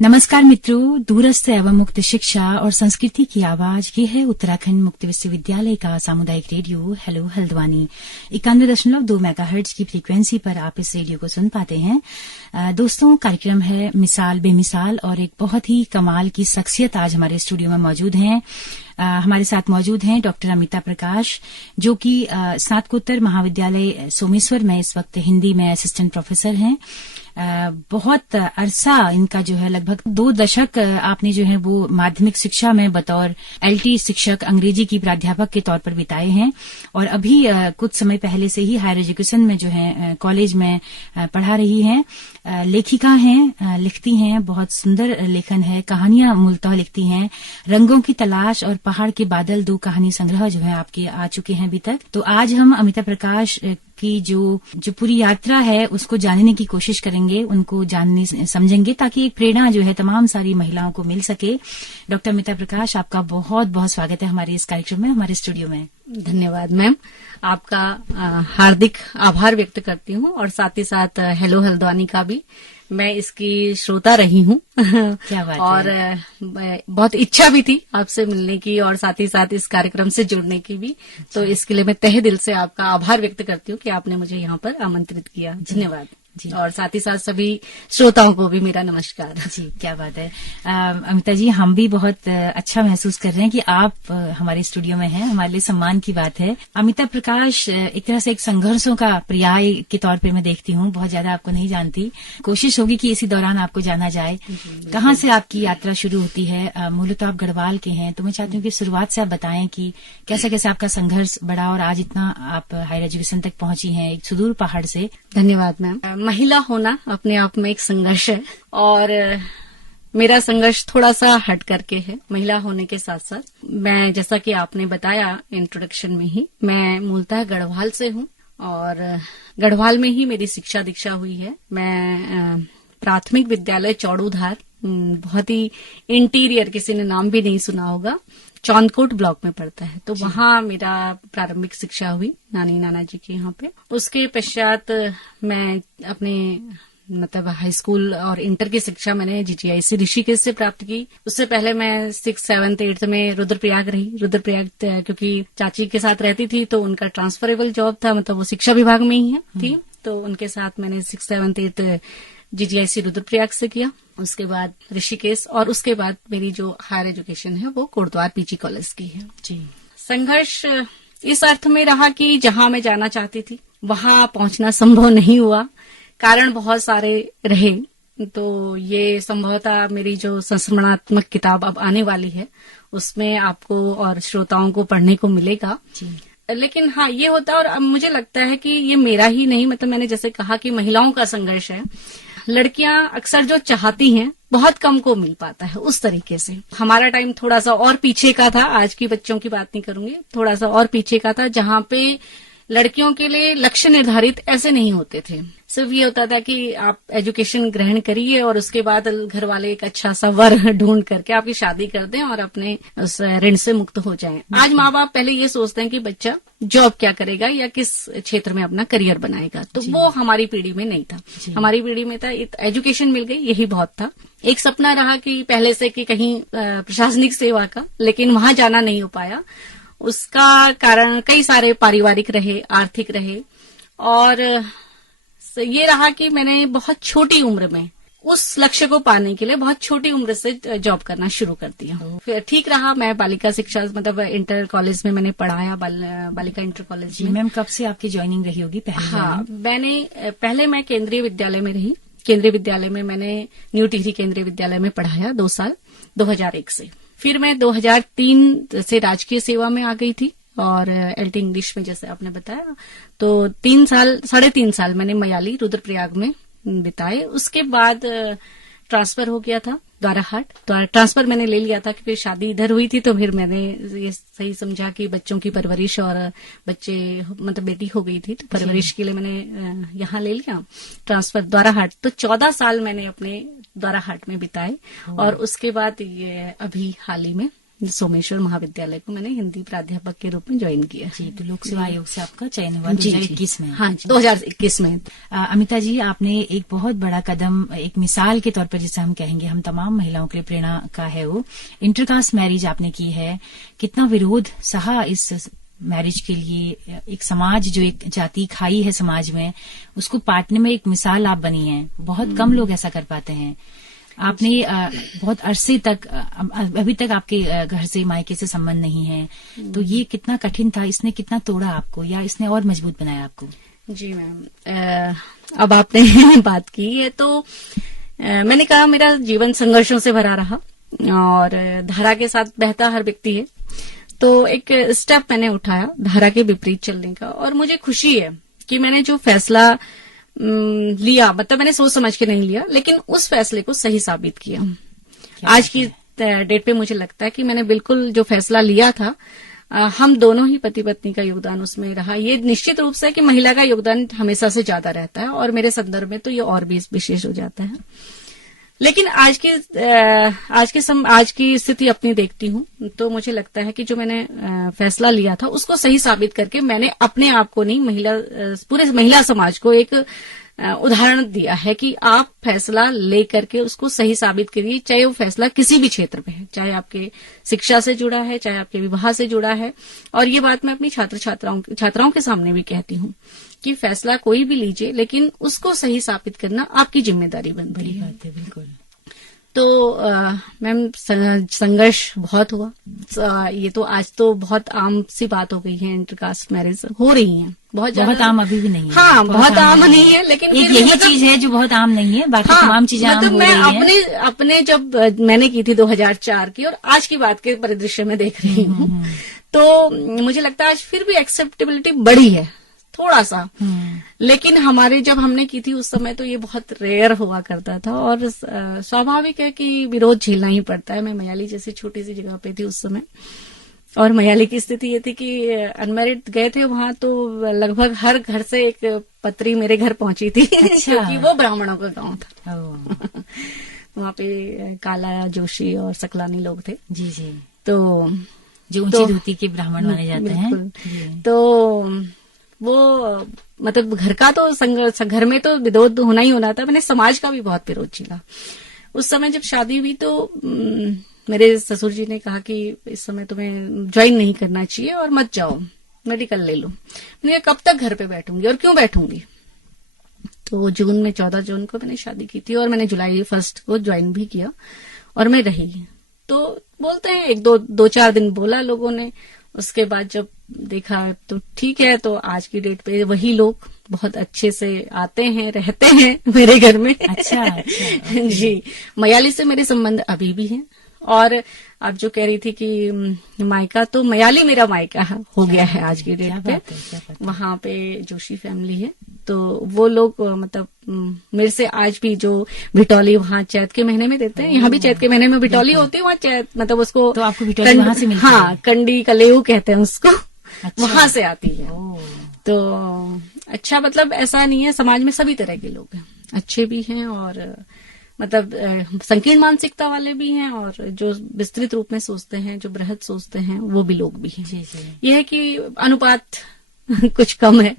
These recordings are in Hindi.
नमस्कार मित्रों, दूरस्थ एवं मुक्त शिक्षा और संस्कृति की आवाज ये है उत्तराखंड मुक्त विश्वविद्यालय का सामुदायिक रेडियो हेलो हल्द्वानी 91.2 मेगाहर्ट्ज की फ्रीक्वेंसी पर आप इस रेडियो को सुन पाते हैं। दोस्तों, कार्यक्रम है मिसाल बेमिसाल और एक बहुत ही कमाल की शख्सियत आज हमारे स्टूडियो में मौजूद हैं। हमारे साथ मौजूद हैं डॉक्टर अमिता प्रकाश, जो कि स्नातकोत्तर महाविद्यालय सोमेश्वर में इस वक्त हिंदी में असिस्टेंट प्रोफेसर हैं। बहुत अरसा इनका जो है लगभग 2 दशक आपने जो है वो माध्यमिक शिक्षा में बतौर एलटी शिक्षक अंग्रेजी की प्राध्यापक के तौर पर बिताए हैं और अभी कुछ समय पहले से ही हायर एजुकेशन में जो है कॉलेज में पढ़ा रही हैं। लेखिका हैं, लिखती हैं, बहुत सुंदर लेखन है, कहानियां मूलतः लिखती हैं। रंगों की तलाश और पहाड़ के बादल 2 कहानी संग्रह जो है आपके आ चुके हैं अभी तक। तो आज हम अमिता प्रकाश की जो पूरी यात्रा है उसको जानने की कोशिश करेंगे, उनको जानने समझेंगे ताकि एक प्रेरणा जो है तमाम सारी महिलाओं को मिल सके। डॉक्टर अमिता प्रकाश, आपका बहुत बहुत स्वागत है हमारे इस कार्यक्रम में, हमारे स्टूडियो में। धन्यवाद मैम, आपका हार्दिक आभार व्यक्त करती हूँ और साथ ही साथ हेलो हल्द्वानी का भी। मैं इसकी श्रोता रही हूँ क्या बात और है। बहुत इच्छा भी थी आपसे मिलने की और साथ ही साथ इस कार्यक्रम से जुड़ने की भी। तो इसके लिए मैं तहे दिल से आपका आभार व्यक्त करती हूँ कि आपने मुझे यहाँ पर आमंत्रित किया। धन्यवाद जी। और साथ ही साथ सभी श्रोताओं को भी मेरा नमस्कार जी। क्या बात है अमिता जी, हम भी बहुत अच्छा महसूस कर रहे हैं कि आप हमारे स्टूडियो में हैं, हमारे लिए सम्मान की बात है। अमिता प्रकाश एक तरह से एक संघर्षों का पर्याय के तौर पे मैं देखती हूँ, बहुत ज्यादा आपको नहीं जानती। कोशिश होगी कि इसी दौरान आपको जाना जाए। कहाँ से आपकी यात्रा शुरू होती है? मूलतः आप गढ़वाल के हैं, तो मैं चाहती हूँ कि शुरुआत से आप बताएं कि कैसे कैसे आपका संघर्ष बढ़ा और आज इतना आप हायर एजुकेशन तक पहुंची हैं एक सुदूर पहाड़ से। धन्यवाद मैम। महिला होना अपने आप में एक संघर्ष है और मेरा संघर्ष थोड़ा सा हट करके है। महिला होने के साथ साथ मैं, जैसा कि आपने बताया इंट्रोडक्शन में ही, मैं मूलतः गढ़वाल से हूँ और गढ़वाल में ही मेरी शिक्षा दीक्षा हुई है। मैं प्राथमिक विद्यालय चौड़ूधार, बहुत ही इंटीरियर, किसी ने नाम भी नहीं सुना होगा, चौंदकोट ब्लॉक में पड़ता है। तो वहाँ मेरा प्रारंभिक शिक्षा हुई नानी नाना जी के यहाँ पे। उसके पश्चात मैं अपने हाई स्कूल और इंटर की शिक्षा मैंने जीजीआईसी ऋषिकेश से प्राप्त की। उससे पहले मैं 6th, 7th, 8th में रुद्रप्रयाग रही। रुद्रप्रयाग क्योंकि चाची के साथ रहती थी तो उनका ट्रांसफरेबल जॉब था, वो शिक्षा विभाग में ही थी, तो उनके साथ मैंने 6th, 7th, 8th GGIC Rudraprayag से किया। उसके बाद ऋषिकेश और उसके बाद मेरी जो हायर एजुकेशन है वो कोटद्वार पीजी कॉलेज की है जी। संघर्ष इस अर्थ में रहा कि जहां मैं जाना चाहती थी वहां पहुंचना संभव नहीं हुआ। कारण बहुत सारे रहे। तो ये संभवतः मेरी जो संस्मरणात्मक किताब अब आने वाली है उसमें आपको और श्रोताओं को पढ़ने को मिलेगा जी। लेकिन हाँ, ये होता है और मुझे लगता है कि ये मेरा ही नहीं, मैंने जैसे कहा कि महिलाओं का संघर्ष है। लड़कियां अक्सर जो चाहती हैं बहुत कम को मिल पाता है उस तरीके से। हमारा टाइम थोड़ा सा और पीछे का था, आज की बच्चों की बात नहीं करूंगी, थोड़ा सा और पीछे का था, जहां पे लड़कियों के लिए लक्ष्य निर्धारित ऐसे नहीं होते थे। सिर्फ ये होता था कि आप एजुकेशन ग्रहण करिए और उसके बाद घर वाले एक अच्छा सा वर ढूंढ करके आपकी शादी कर दें और अपने उस ऋण से मुक्त हो जाएं। आज माँ बाप पहले ये सोचते हैं कि बच्चा जॉब क्या करेगा या किस क्षेत्र में अपना करियर बनाएगा। तो वो हमारी पीढ़ी में नहीं था। हमारी पीढ़ी में था एजुकेशन मिल गई, यही बहुत था। एक सपना रहा कि पहले से कि कहीं प्रशासनिक सेवा का, लेकिन वहां जाना नहीं हो पाया। उसका कारण कई सारे पारिवारिक रहे, आर्थिक रहे और ये रहा कि मैंने बहुत छोटी उम्र में उस लक्ष्य को पाने के लिए बहुत छोटी उम्र से जॉब करना शुरू कर दिया। फिर ठीक रहा, मैं बालिका शिक्षा इंटर कॉलेज में मैंने पढ़ाया, बालिका इंटर कॉलेज में। मैम, कब से आपकी ज्वाइनिंग रही होगी पहले? हाँ, पहले मैं केंद्रीय विद्यालय में रही। केंद्रीय विद्यालय में मैंने न्यू टिहरी केंद्रीय विद्यालय में पढ़ाया 2 साल, 2001 से। फिर मैं 2003 से राजकीय सेवा में आ गई थी और एलटी इंग्लिश में, जैसे आपने बताया, तो 3.5 साल मैंने मयाली रुद्रप्रयाग में बिताए। उसके बाद ट्रांसफर हो गया था द्वाराहाट। तो ट्रांसफर मैंने ले लिया था क्योंकि शादी इधर हुई थी, तो फिर मैंने ये सही समझा कि बच्चों की परवरिश और बच्चे बेटी हो गई थी, तो परवरिश के लिए मैंने यहाँ ले लिया ट्रांसफर द्वाराहाट। तो 14 साल मैंने अपने द्वाराहाट में बिताए और उसके बाद ये अभी हाल ही में सोमेश्वर महाविद्यालय को मैंने हिंदी प्राध्यापक के रूप में ज्वाइन किया। जी, तो लोक सेवा आयोग से आपका चयन हुआ जी, 2021 में। हाँ जी, 2021 में। अमिता जी, आपने एक बहुत बड़ा कदम, एक मिसाल के तौर पर जिसे हम कहेंगे, हम तमाम महिलाओं के लिए प्रेरणा का है, वो इंटरकास्ट मैरिज आपने की है। कितना विरोध सहा इस मैरिज के लिए, एक समाज जो एक जाति खाई है समाज में, उसको पाटने में एक मिसाल आप बनी हैं। बहुत कम लोग ऐसा कर पाते हैं। आपने बहुत अरसे तक, अभी तक आपके घर से, मायके से संबंध नहीं है, तो ये कितना कठिन था? इसने कितना तोड़ा आपको, या इसने और मजबूत बनाया आपको? जी मैम, अब आपने बात की है तो मैंने कहा मेरा जीवन संघर्षों से भरा रहा और धारा के साथ बहता हर व्यक्ति है, तो एक स्टेप मैंने उठाया धारा के विपरीत चलने का। और मुझे खुशी है कि मैंने जो फैसला लिया, मतलब मैंने सोच समझ के नहीं लिया, लेकिन उस फैसले को सही साबित किया। आज की डेट पे मुझे लगता है कि मैंने बिल्कुल जो फैसला लिया था, हम दोनों ही पति पत्नी का योगदान उसमें रहा। ये निश्चित रूप से कि महिला का योगदान हमेशा से ज्यादा रहता है और मेरे संदर्भ में तो ये और भी विशेष हो जाता है। लेकिन आज की स्थिति अपनी देखती हूँ तो मुझे लगता है कि जो मैंने फैसला लिया था उसको सही साबित करके मैंने अपने आप को नहीं, पूरे महिला समाज को एक उदाहरण दिया है कि आप फैसला लेकर के उसको सही साबित करिए, चाहे वो फैसला किसी भी क्षेत्र में है, चाहे आपके शिक्षा से जुड़ा है, चाहे आपके विवाह से जुड़ा है। और ये बात मैं अपनी छात्राओं के सामने भी कहती हूँ कि फैसला कोई भी लीजिए, लेकिन उसको सही साबित करना आपकी जिम्मेदारी बनती है। बिल्कुल। तो मैम, संघर्ष बहुत हुआ। ये तो आज तो बहुत आम सी बात हो गई है, इंटरकास्ट मैरिज हो रही है, बहुत आम अभी भी नहीं है। हाँ, बहुत आम नहीं है, लेकिन एक यही चीज है जो बहुत आम नहीं है, बाकी तमाम चीजें आम हो रही हैं। मैं अपने जब मैंने की थी 2004 की और आज की बात के परिदृश्य में देख रही हूँ, तो मुझे लगता है आज फिर भी एक्सेप्टेबिलिटी बढ़ी है थोड़ा सा। लेकिन जब हमने की थी उस समय तो ये बहुत रेयर हुआ करता था और स्वाभाविक है कि विरोध झेलना ही पड़ता है। मैं मयाली जैसी छोटी सी जगह पे थी उस समय, और मयाली की स्थिति ये थी कि अनमैरिड गए थे वहां तो लगभग हर घर से एक पत्री मेरे घर पहुंची थी। अच्छा। क्योंकि वो ब्राह्मणों का गांव था। वहां पे काला, जोशी और सकलानी लोग थे। जी जी। तो जो ऊंची धोती के ब्राह्मण माने जाते हैं। तो वो मतलब घर का तो घर में तो विरोध होना ही होना था। मैंने समाज का भी बहुत विरोध झेला। उस समय जब शादी हुई तो मेरे ससुर जी ने कहा कि इस समय तुम्हें ज्वाइन नहीं करना चाहिए और मत जाओ, मेडिकल ले लो। मैंने कब तक घर पे बैठूंगी और क्यों बैठूंगी। तो जून में 14 जून को मैंने शादी की थी और मैंने जुलाई 1 को ज्वाइन भी किया और मैं रही। तो बोलते हैं एक दो चार दिन बोला लोगों ने, उसके बाद जब देखा तो ठीक है। तो आज की डेट पे वही लोग बहुत अच्छे से आते हैं, रहते हैं मेरे घर में। अच्छा। जी, मयाली से मेरे संबंध अभी भी हैं। और आप जो कह रही थी कि मायका, तो मयाली मेरा मायका हो गया है आज की डेट पे। वहां पे जोशी फैमिली है, तो वो लोग मतलब मेरे से आज भी जो भिटौली वहाँ चैत के महीने में देते हैं, यहाँ भी चैत के महीने में भिटौली होती है, वहाँ चैत मतलब उसको तो आपको भिटौली वहाँ से मिलती है? हाँ, कंडी कलेऊ कहते हैं उसको। अच्छा। वहां से आती है। तो अच्छा, मतलब ऐसा नहीं है, समाज में सभी तरह के लोग हैं, अच्छे भी हैं और मतलब संकीर्ण मानसिकता वाले भी हैं और जो विस्तृत रूप में सोचते हैं, जो बृहद सोचते हैं, वो भी लोग भी हैं। जी जी। यह है कि अनुपात कुछ कम है।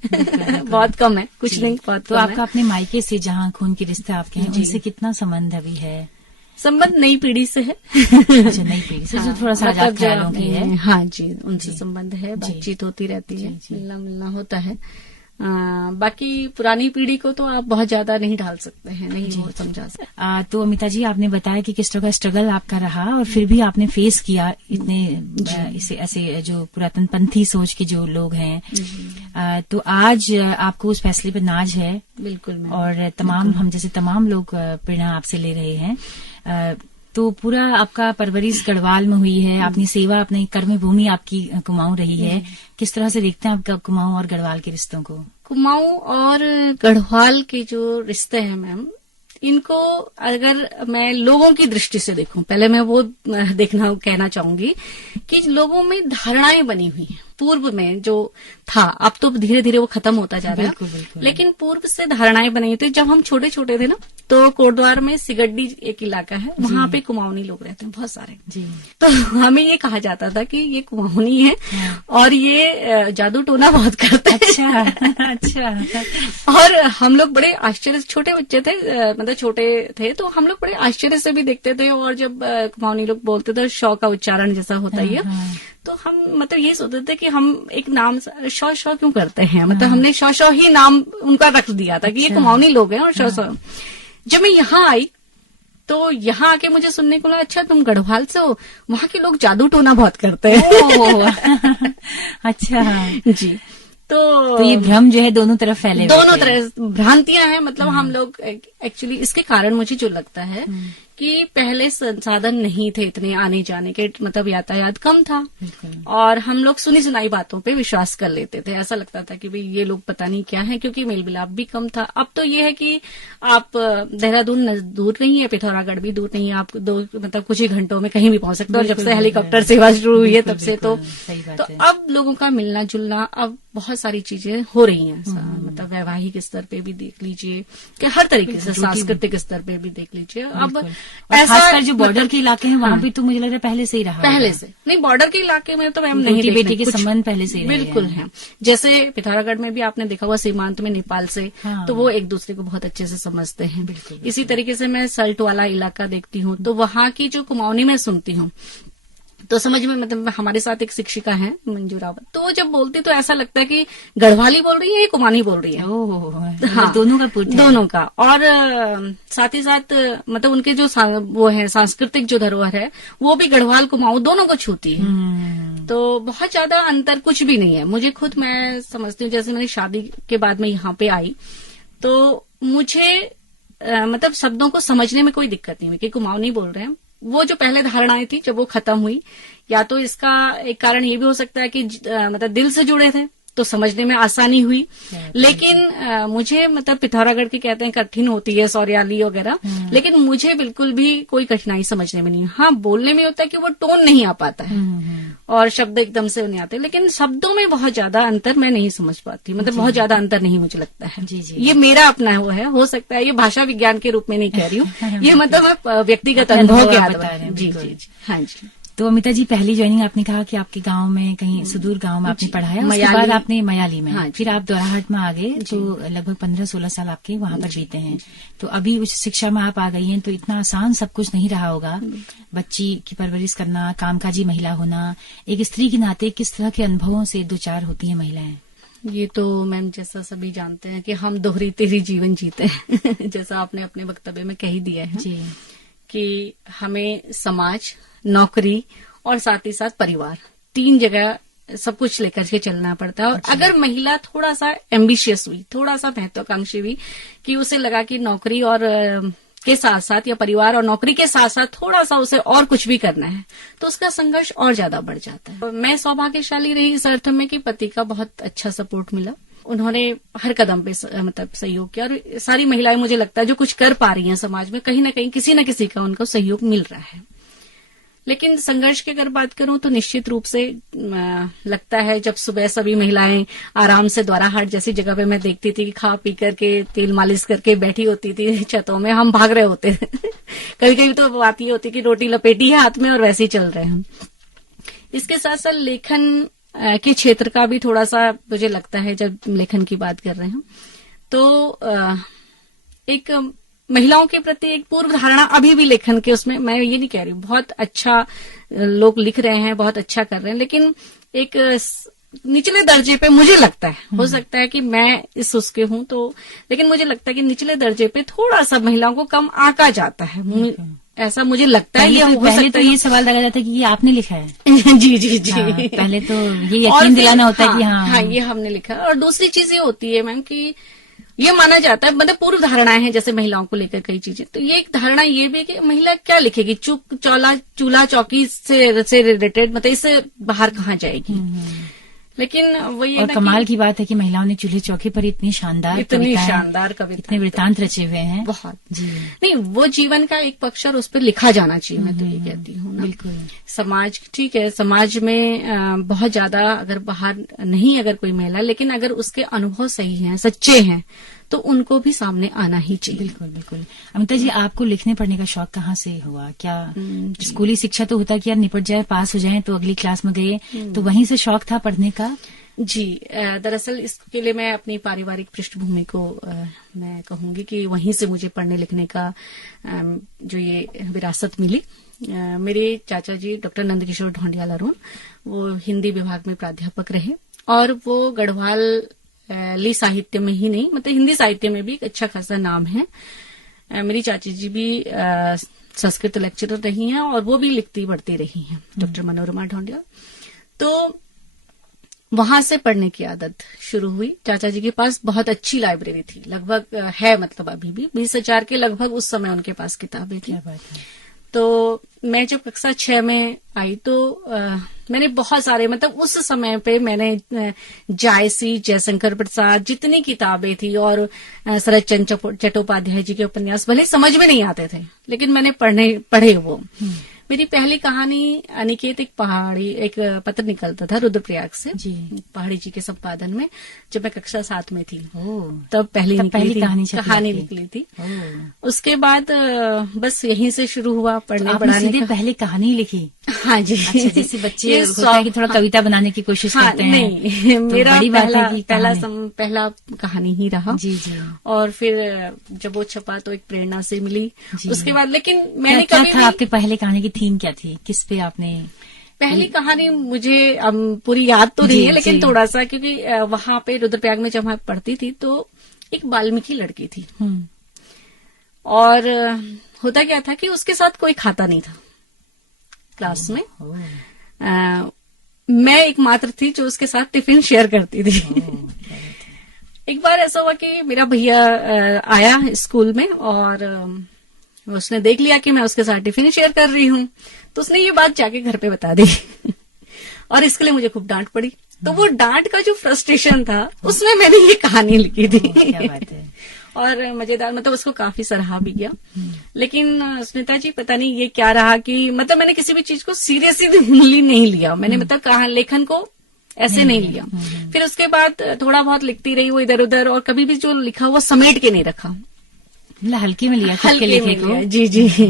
बहुत कम है, कुछ नहीं, बहुत तो आपका अपने मायके से जहाँ खून के रिश्ते आपके हैं, उनसे कितना संबंध अभी है? संबंध नई पीढ़ी से है। अच्छा, नई पीढ़ी से जो थोड़ा सा आजाद ख्यालों की है। हाँ जी, उनसे संबंध है, बातचीत होती रहती है, मिलना होता है। बाकी पुरानी पीढ़ी को तो आप बहुत ज्यादा नहीं ढाल सकते हैं, नहीं वो समझा सकते। तो अमिता जी, आपने बताया कि किस तरह का स्ट्रगल आपका रहा और फिर भी आपने फेस किया इतने इसे ऐसे जो पुरातन पंथी सोच के जो लोग हैं। तो आज आपको उस फैसले पर नाज है। बिल्कुल। और हम जैसे तमाम लोग प्रेरणा आपसे ले रहे हैं। तो पूरा आपका परवरिश गढ़वाल में हुई है, अपनी सेवा, अपनी कर्म भूमि आपकी कुमाऊं रही है। किस तरह से देखते हैं आपका कुमाऊं और गढ़वाल के रिश्तों को? कुमाऊं और गढ़वाल के जो रिश्ते हैं मैम, इनको अगर मैं लोगों की दृष्टि से देखूं, पहले मैं वो कहना चाहूंगी कि लोगों में धारणाएं बनी हुई हैं। पूर्व में जो था, अब तो धीरे धीरे वो खत्म होता जा रहा है, बिल्कुल, बिल्कुल। लेकिन पूर्व से धारणाएं बनी थी। जब हम छोटे छोटे थे ना, तो कोटद्वार में सिगड्डी एक इलाका है, वहां पे कुमाऊनी लोग रहते हैं बहुत सारे। जी। तो हमें ये कहा जाता था कि ये कुमाऊनी है और ये जादू टोना बहुत करते हैं। अच्छा अच्छा। और हम लोग बड़े आश्चर्य, छोटे बच्चे थे, मतलब छोटे थे, तो हम लोग बड़े आश्चर्य से भी देखते थे। और जब कुमाऊनी लोग बोलते थे शौ का उच्चारण जैसा होता ही है, तो हम मतलब ये सोचते थे कि हम एक नाम शौ शौ क्यों करते हैं, मतलब हमने शौ शौ ही नाम उनका रख दिया था कि ये कुमाऊनी लोग हैं और शौ शौ। जब मैं यहाँ आई तो यहाँ आके मुझे सुनने को लगा, अच्छा तुम गढ़वाल से हो, वहाँ के लोग जादू टोना बहुत करते हैं। अच्छा जी। तो ये भ्रम जो है दोनों तरफ फैले हुए दोनों थे। तरह भ्रांतियां हैं। मतलब हम लोग एक्चुअली इसके कारण मुझे जो लगता है कि पहले संसाधन नहीं थे इतने आने जाने के, मतलब यातायात कम था और हम लोग सुनी सुनाई बातों पे विश्वास कर लेते थे। ऐसा लगता था कि भाई ये लोग पता नहीं क्या है, क्योंकि मेल मिलाप भी कम था। अब तो ये है कि आप देहरादून दूर नहीं है, पिथौरागढ़ भी दूर नहीं है, आप मतलब कुछ ही घंटों में कहीं भी पहुंच सकते हो। और जब से हेलीकॉप्टर सेवा शुरू हुई है तब से तो अब लोगों का मिलना जुलना, अब बहुत सारी चीजें हो रही हैं। मतलब वैवाहिक स्तर पे भी देख लीजिए कि हर तरीके से, सांस्कृतिक स्तर पे भी देख लीजिए। अब खासकर जो बॉर्डर के इलाके हैं वहां भी तो मुझे लग रहा है पहले से ही रहा, पहले से नहीं, बॉर्डर के इलाके में तो मैम नहीं, बेटी के संबंध पहले से ही बिल्कुल है। जैसे पिथौरागढ़ में भी आपने देखा हुआ सीमांत में नेपाल से, तो वो एक दूसरे को बहुत अच्छे से समझते हैं। इसी तरीके से मैं सल्ट वाला इलाका देखती हूँ, तो वहां की जो कुमाऊनी मैं सुनती हूँ तो समझ में, मतलब हमारे साथ एक शिक्षिका है मंजू रावत, तो वो जब बोलती तो ऐसा लगता है कि गढ़वाली बोल रही है या कुमाऊनी बोल रही है। हाँ, दोनों का पुट है। दोनों का। और साथ ही साथ मतलब उनके जो वो है सांस्कृतिक जो धरोहर है वो भी गढ़वाल कुमाऊं दोनों को छूती है। तो बहुत ज्यादा अंतर कुछ भी नहीं है। मुझे खुद, मैं समझती हूँ, जैसे मैंने शादी के बाद में यहाँ पे आई तो मुझे मतलब शब्दों को समझने में कोई दिक्कत नहीं हुई कि कुमाऊनी बोल रहे हैं। वो जो पहले धारणाएं थी जब वो खत्म हुई, या तो इसका एक कारण ये भी हो सकता है कि मतलब दिल से जुड़े थे तो समझने में आसानी हुई। लेकिन मुझे मतलब पिथौरागढ़ की कहते हैं कठिन होती है, सौरियाली वगैरह, लेकिन मुझे बिल्कुल भी कोई कठिनाई समझने में नहीं। हाँ, बोलने में होता है कि वो टोन नहीं आ पाता है और शब्द एकदम से नहीं आते, लेकिन शब्दों में बहुत ज्यादा अंतर मैं नहीं समझ पाती। मतलब बहुत ज्यादा अंतर नहीं मुझे लगता है। ये मेरा अपना वो है, हो सकता है ये भाषा विज्ञान के रूप में नहीं कह रही हूँ, ये मतलब मैं व्यक्तिगत अनुभव के आधार। जी जी, हाँ जी। तो अमिता जी, पहली ज्वाइनिंग आपने कहा कि आपके गांव में, कहीं सुदूर गांव में आपने पढ़ाया, उसके बाद आपने मयाली में, हाँ, फिर आप दोराहाट में आ गए, तो लगभग 15-16 साल आपके वहां पर बीते हैं। तो अभी उच्च शिक्षा में आप आ गई हैं, तो इतना आसान सब कुछ नहीं रहा होगा। बच्ची की परवरिश करना, कामकाजी महिला होना, एक स्त्री के नाते किस तरह के अनुभवों से दो चार होती हैं महिलाएं? ये तो मैम जैसा सभी जानते हैं कि हम दोहरी तेरी जीवन जीते हैं जैसा आपने अपने वक्तव्य में कह ही दिया है जी, कि हमें समाज, नौकरी और साथ ही साथ परिवार, तीन जगह सब कुछ लेकर के चलना पड़ता है। और अगर महिला थोड़ा सा एम्बिशियस हुई, थोड़ा सा महत्वाकांक्षी हुई, कि उसे लगा कि नौकरी और के साथ साथ या परिवार और नौकरी के साथ साथ थोड़ा सा उसे और कुछ भी करना है, तो उसका संघर्ष और ज्यादा बढ़ जाता है। मैं सौभाग्यशाली रही इस अर्थ में कि पति का बहुत अच्छा सपोर्ट मिला। उन्होंने हर कदम पे मतलब सहयोग किया, और सारी महिलाएं मुझे लगता है जो कुछ कर पा रही हैं समाज में, कहीं ना कहीं किसी न किसी का उनको सहयोग मिल रहा है। लेकिन संघर्ष की अगर बात करूं तो निश्चित रूप से लगता है, जब सुबह सभी महिलाएं आराम से द्वाराहाट जैसी जगह पे मैं देखती थी कि खा पी करके तेल मालिश करके बैठी होती थी छतों में, हम भाग रहे होते थे कभी कभी तो बात ये होती कि रोटी लपेटी है हाथ में और वैसे ही चल रहे हैं। इसके साथ साथ लेखन के क्षेत्र का भी थोड़ा सा मुझे लगता है, जब लेखन की बात कर रहे हैं तो एक महिलाओं के प्रति एक पूर्व धारणा अभी भी लेखन के उसमें, मैं ये नहीं कह रही हूँ, बहुत अच्छा लोग लिख रहे हैं, बहुत अच्छा कर रहे हैं, लेकिन एक निचले दर्जे पे मुझे लगता है, हो सकता है कि मैं इस उसके हूं तो, लेकिन मुझे लगता है कि निचले दर्जे पे थोड़ा सा महिलाओं को कम आंका जाता है, ऐसा मुझे लगता है। ये पहले तो ये सवाल लगा जाता है कि ये आपने लिखा है जी जी जी, हाँ, पहले तो ये यकीन दिलाना होता है कि हाँ ये हमने लिखा। और दूसरी चीज ये होती है मैम कि ये माना जाता है, मतलब पूर्व धारणाएं हैं जैसे महिलाओं को लेकर कई चीजें, तो ये एक धारणा ये भी कि महिला क्या लिखेगी, चूल्हा चौकी से रिलेटेड, मतलब इससे बाहर कहाँ जाएगी। लेकिन वही है और ना कमाल की बात है कि महिलाओं ने चूल्हे चौके पर इतनी शानदार कविता, इतने वृतांत रचे हुए हैं। बहुत जी नहीं, वो जीवन का एक पक्षर उस पर लिखा जाना चाहिए, मैं तो ये कहती हूँ ना। बिल्कुल। समाज ठीक है, समाज में बहुत ज्यादा अगर बाहर नहीं अगर कोई महिला, लेकिन अगर उसके अनुभव सही हैं, सच्चे हैं, तो उनको भी सामने आना ही चाहिए। बिल्कुल बिल्कुल। अमिता जी, आपको लिखने पढ़ने का शौक कहाँ से हुआ? क्या स्कूली शिक्षा तो होता कि यार निपट जाए, पास हो जाए तो अगली क्लास में गए, तो वहीं से शौक था पढ़ने का? जी, दरअसल इसके लिए मैं अपनी पारिवारिक पृष्ठभूमि को मैं कहूंगी कि वहीं से मुझे पढ़ने लिखने का जो ये विरासत मिली। मेरे चाचा जी डॉक्टर नंदकिशोर ढोंडियाल अरुण, वो हिंदी विभाग में प्राध्यापक रहे, और वो गढ़वाल ली साहित्य में ही नहीं, मतलब हिंदी साहित्य में भी एक अच्छा खासा नाम है। मेरी चाची जी भी संस्कृत लेक्चरर रही हैं, और वो भी लिखती पढ़ती रही हैं, डॉक्टर मनोरमा ढोंडियाल। तो वहां से पढ़ने की आदत शुरू हुई। चाचा जी के पास बहुत अच्छी लाइब्रेरी थी, लगभग है, मतलब अभी भी 20,000 के लगभग उस समय उनके पास किताबें थी। क्या बात है। तो मैं जब कक्षा 6 में आई तो मैंने बहुत सारे, मतलब उस समय पे मैंने जायसी, जयशंकर प्रसाद, जितनी किताबें थी, और शरद चंद्र चट्टोपाध्याय जी के उपन्यास भले समझ में नहीं आते थे, लेकिन मैंने पढ़े वो। मेरी पहली कहानी अनिकेत एक पत्र निकलता था रुद्रप्रयाग से, जी। पहाड़ी जी के संपादन में, जब मैं कक्षा 7 में थी। तब पहली कहानी निकली थी। उसके बाद बस यहीं से शुरू हुआ पढ़ने पढ़ाने सीधे पहले कहानी लिखी? हाँ जी। अच्छा, जैसे बच्चे होता है कि थोड़ा कविता बनाने की कोशिश करते हैं। नहीं, तो मेरा बड़ी बात है कि पहला कहानी ही रहा। जी जी। और फिर जब वो छपा तो एक प्रेरणा से मिली। उसके बाद लेकिन मैंने क्या था आपके पहले कहानी की थीम क्या थी? किस पे आपने पहली कहानी? मुझे पूरी याद तो नहीं है, लेकिन थोड़ा सा, क्योंकि वहां पे रुद्रप्रयाग में जब मैं पढ़ती थी तो एक वाल्मीकि लड़की थी, और होता क्या था कि उसके साथ कोई खाता नहीं था क्लास में। मैं एकमात्र थी जो उसके साथ टिफिन शेयर करती थी। एक बार ऐसा हुआ कि मेरा भैया आया स्कूल में, और उसने देख लिया कि मैं उसके साथ टिफिन शेयर कर रही हूँ, तो उसने ये बात जाके घर पे बता दी। और इसके लिए मुझे खूब डांट पड़ी। तो वो डांट का जो फ्रस्ट्रेशन था, उसमें मैंने ये कहानी लिखी थी। क्या बात है। और मजेदार, मतलब उसको काफी सराहा भी गया। लेकिन स्मिता जी, पता नहीं ये क्या रहा कि मतलब मैंने किसी भी चीज को सीरियसली नहीं लिया। मैंने मतलब कहा लेखन को ऐसे नहीं लिया। फिर उसके बाद थोड़ा बहुत लिखती रही वो इधर उधर, और कभी भी जो लिखा हुआ समेट के नहीं रखा, हल्के में लिया। हल्के में लिया। जी जी।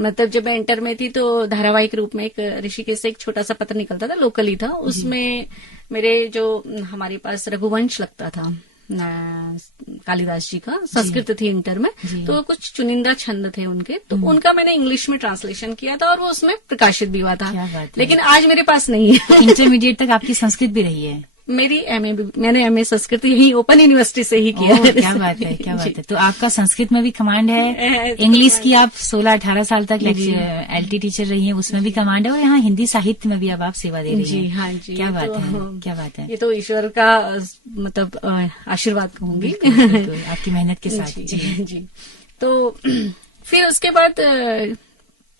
मतलब जब मैं इंटर में थी तो धारावाहिक रूप में एक ऋषिकेश से एक छोटा सा पत्र निकलता था, लोकल ही था। उसमें मेरे जो हमारे पास रघुवंश लगता था कालिदास जी का, संस्कृत थी इंटर में, तो कुछ चुनिंदा छंद थे उनके, तो उनका मैंने इंग्लिश में ट्रांसलेशन किया था, और वो उसमें प्रकाशित भी हुआ था। लेकिन आज मेरे पास नहीं है। इंटरमीडिएट तक आपकी संस्कृत भी रही है? मेरी मैंने एमए संस्कृत यही ओपन यूनिवर्सिटी से ही किया है। क्या बात है, क्या बात है। तो आपका संस्कृत में भी कमांड है, इंग्लिश की आप 16-18 साल तक एलटी टीचर रही हैं, उसमें भी कमांड है, और यहाँ हिंदी साहित्य में भी अब आप सेवा दे रही हैं। जी हाँ जी। क्या बात है, क्या बात है। ये तो ईश्वर का मतलब आशीर्वाद कहूंगी, आपकी मेहनत के साथ। जी। तो फिर उसके बाद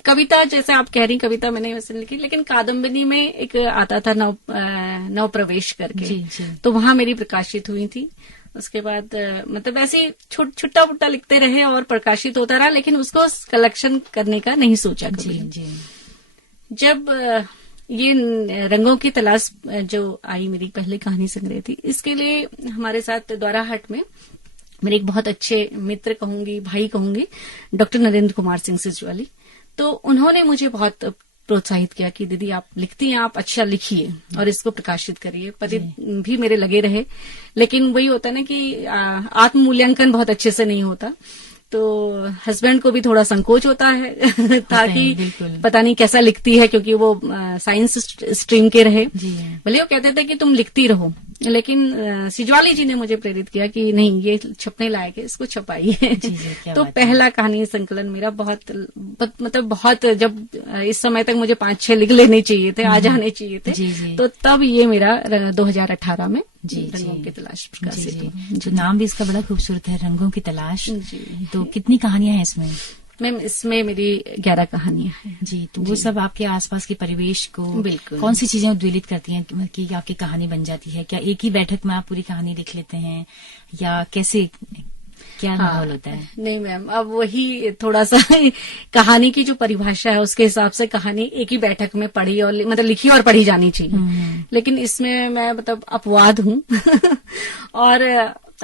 कविता, जैसे आप कह रही, कविता मैंने वैसे लिखी, लेकिन कादम्बिनी में एक आता था नव प्रवेश करके, जी। तो वहां मेरी प्रकाशित हुई थी। उसके बाद मतलब ऐसे छुट्टा पुट्टा लिखते रहे और प्रकाशित होता रहा, लेकिन उसको कलेक्शन करने का नहीं सोचा कभी। जी। जब ये रंगों की तलाश जो आई, मेरी पहली कहानी संग्रह थी, इसके लिए हमारे साथ द्वाराहाट में मेरे एक बहुत अच्छे मित्र कहूंगी, भाई कहूंगी, डॉक्टर नरेंद्र कुमार सिंह सिजवाली, तो उन्होंने मुझे बहुत प्रोत्साहित किया कि दीदी आप लिखती हैं, आप अच्छा लिखिए और इसको प्रकाशित करिए। पति भी मेरे लगे रहे, लेकिन वही होता है ना कि आत्म मूल्यांकन बहुत अच्छे से नहीं होता, तो हस्बैंड को भी थोड़ा संकोच होता है ताकि पता नहीं कैसा लिखती है, क्योंकि वो साइंस स्ट्रीम के रहे। भले वो कहते थे कि तुम लिखती रहो, लेकिन सिजवाली जी ने मुझे प्रेरित किया कि नहीं, ये छपने लायक है, इसको छपाइए। तो पहला कहानी संकलन मेरा बहुत जब इस समय तक मुझे 5-6 लिख लेने चाहिए थे, आ जाने चाहिए थे, तो तब ये मेरा 2018 में रंगों की तलाश प्रकाशित हुआ। जो नाम भी इसका बड़ा खूबसूरत है, रंगों की तलाश। तो कितनी कहानियां हैं इसमें? मैम इसमें मेरी 11 कहानियां हैं। जी, तो वो सब आपके आसपास के परिवेश को बिल्कुल। कौन सी चीजें उद्वेलित करती हैं कि आपकी कहानी बन जाती है? क्या एक ही बैठक में आप पूरी कहानी लिख लेते हैं या कैसे, क्या माहौल होता है? नहीं मैम, अब वही थोड़ा सा कहानी की जो परिभाषा है उसके हिसाब से कहानी एक ही बैठक में पढ़ी और मतलब लिखी और पढ़ी जानी चाहिए। लेकिन इसमें मैं मतलब अपवाद हूँ और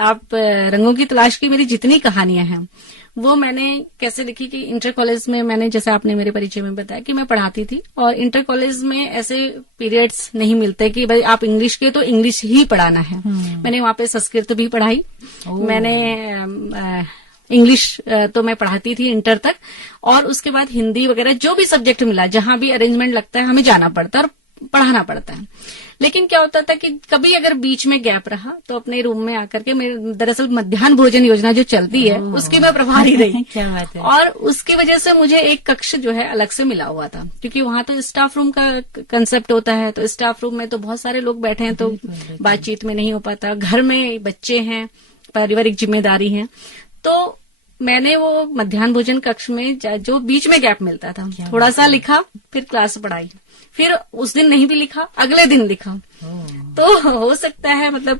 आप रंगों की तलाश की मेरी जितनी कहानियां हैं वो मैंने कैसे लिखी कि इंटर कॉलेज में मैंने, जैसे आपने मेरे परिचय में बताया कि मैं पढ़ाती थी, और इंटर कॉलेज में ऐसे पीरियड्स नहीं मिलते कि भाई आप इंग्लिश के तो इंग्लिश ही पढ़ाना है। मैंने वहां पे संस्कृत भी पढ़ाई, मैंने इंग्लिश तो मैं पढ़ाती थी इंटर तक, और उसके बाद हिंदी वगैरह जो भी सब्जेक्ट मिला, जहां भी अरेंजमेंट लगता है हमें जाना पड़ता है और पढ़ाना पड़ता है। लेकिन क्या होता था कि कभी अगर बीच में गैप रहा तो अपने रूम में आकर के, मेरे दरअसल मध्याह्न भोजन योजना जो चलती है उसकी मैं प्रभारी रही। क्या बात है। और उसकी वजह से मुझे एक कक्ष जो है अलग से मिला हुआ था, क्योंकि वहां तो स्टाफ रूम का कंसेप्ट होता है, तो स्टाफ रूम में तो बहुत सारे लोग बैठे हैं, तो बातचीत में नहीं हो पाता, घर में बच्चे हैं, पारिवारिक जिम्मेदारी है। तो मैंने वो मध्याह्न भोजन कक्ष में जो बीच में गैप मिलता था थोड़ा सा लिखा, फिर क्लास पढ़ाई, फिर उस दिन नहीं भी लिखा, अगले दिन लिखा। तो हो सकता है मतलब